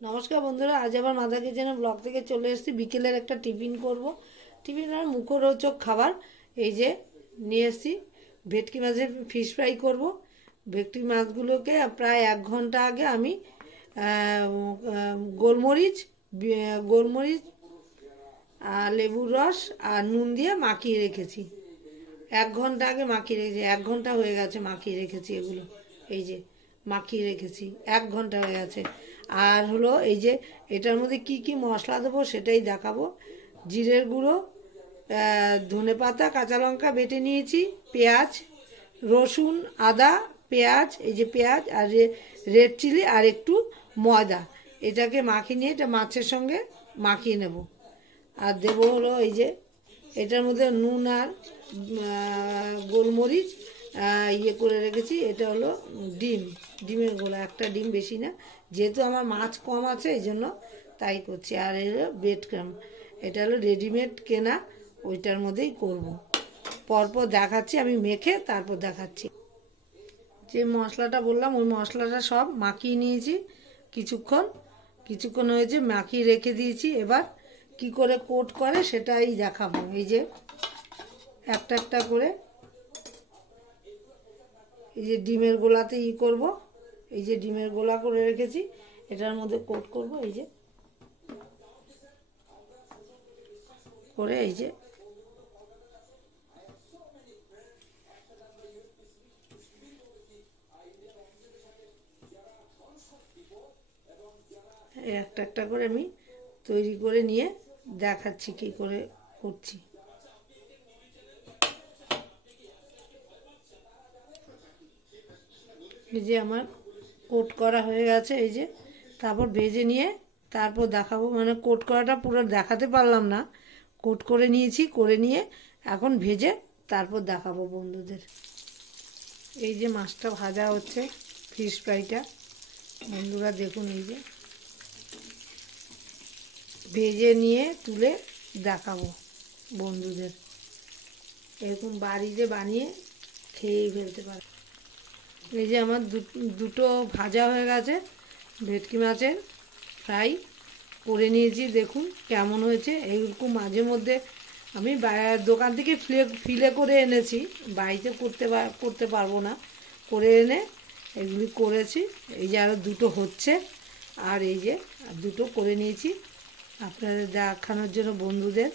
নমস্কার বন্ধুরা, আজ আবার মাদা কিচেনের ব্লগ থেকে চলে এসেছি। বিকেলের একটা টিফিন করব। টিফিনের মুখরোচক খাবার এই যে নিয়ে এসেছি। ভেটকি মাছের ফিশ ফ্রাই করব। ভেটকি মাছগুলোকে প্রায় 1 ঘন্টা আগে আমি গোলমরিচ গোলমরিচ আর লেবুর রস আর নুন দিয়ে মাখিয়ে রেখেছি। 1 ঘন্টা আগে মাখিয়ে রেখেছি। 1 ঘন্টা হয়ে গেছে মাখিয়ে রেখেছি। এগুলো এই যে মাখিয়ে রেখেছি, 1 ঘন্টা হয়ে গেছে। আর হলো এই যে এটার মধ্যে কি কি মশলা দেবো সেটাই দেখাবো। জিরের গুঁড়ো, ধনে পাতা, কাঁচা লঙ্কা বেটে নিয়েছি, পেঁয়াজ, রসুন, আদা, পেঁয়াজ, এই যে পেঁয়াজ আর রেড চিলি আর একটু ময়দা। এটাকে মাখিয়ে নিয়ে এটা মাছের সঙ্গে মাখিয়ে নেব। আর দেবো হলো এই যে এটার মধ্যে নুন আর গোলমরিচ ইয়ে করে রেখেছি। এটা হলো ডিমের গোলা, একটা ডিম, বেশি না, যেহেতু আমার মাছ কম আছে এই জন্য তাই করছি। আর এলো ব্রেড ক্রাম্ব, এটা হলো রেডিমেড কেনা, ওইটার মধ্যেই করব। পরপর দেখাচ্ছি, আমি মেখে তারপর দেখাচ্ছি। যে মশলাটা বললাম ওই মশলাটা সব মাখিয়ে নিয়েছি। কিছুক্ষণ হয়েছে মাখিয়ে রেখে দিয়েছি। এবার কি করে কোট করে সেটাই দেখাবো। এই যে একটা একটা করে এই যে ডিমের গোলাতে করব। এই যে ডিমের গোলা করে রেখেছি, এটার মধ্যে কোট করব। এই যে করে এই যে একটা একটা করে আমি তৈরি করে নিয়ে দেখাচ্ছি কি করে করছি। এই যে আমার কোট করা হয়ে গেছে। এই যে তারপর ভেজে নিয়ে তারপর দেখাবো। মানে কোট করাটা পুরো দেখাতে পারলাম না, কোট করে নিয়েছি, করে নিয়ে এখন ভেজে তারপর দেখাবো বন্ধুদের। এই যে মাছটা ভাজা হচ্ছে, ফিশ ফ্রাইটা বন্ধুরা দেখুন। এই যে ভেজে নিয়ে তুলে দেখাবো বন্ধুদের। এরকম বাড়িতে বানিয়ে খেয়ে ফেলতে পারে। এই যে আমার দুটো ভাজা হয়ে গেছে, ভেটকি মাছের ফ্রাই করে নিয়েছি। দেখুন কেমন হয়েছে। এইরকম মাঝে মধ্যে আমি দোকান থেকে ফিলে করে এনেছি, বাড়িতে করতে পারবো না, করে এনে এগুলি করেছি। এই যে আরও দুটো হচ্ছে, আর এই যে দুটো করে নিয়েছি আপনাদের দেখানোর জন্য বন্ধুদের।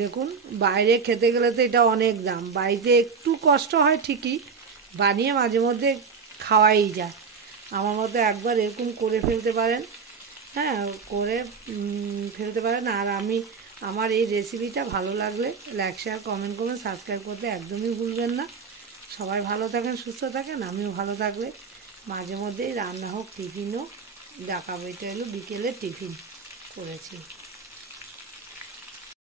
দেখুন, বাইরে খেতে গেলে তো এটা অনেক দাম, বাড়িতে একটু কষ্ট হয় ঠিকই, বানিয়ে মাঝে মধ্যে খাওয়াই যায়। আমার মতো একবার এরকম করে ফেলতে পারেন, হ্যাঁ, করে ফেলতে পারেন। আর আমার এই রেসিপিটা ভালো লাগলে লাইক, শেয়ার, কমেন্ট করবেন, সাবস্ক্রাইব করতে একদমই ভুলবেন না। সবাই ভালো থাকেন, সুস্থ থাকেন, আমিও ভালো থাকলে মাঝে মধ্যেই রান্না হোক, টিফিনও দেখাবো। এটা হলো বিকেলে টিফিন করেছি।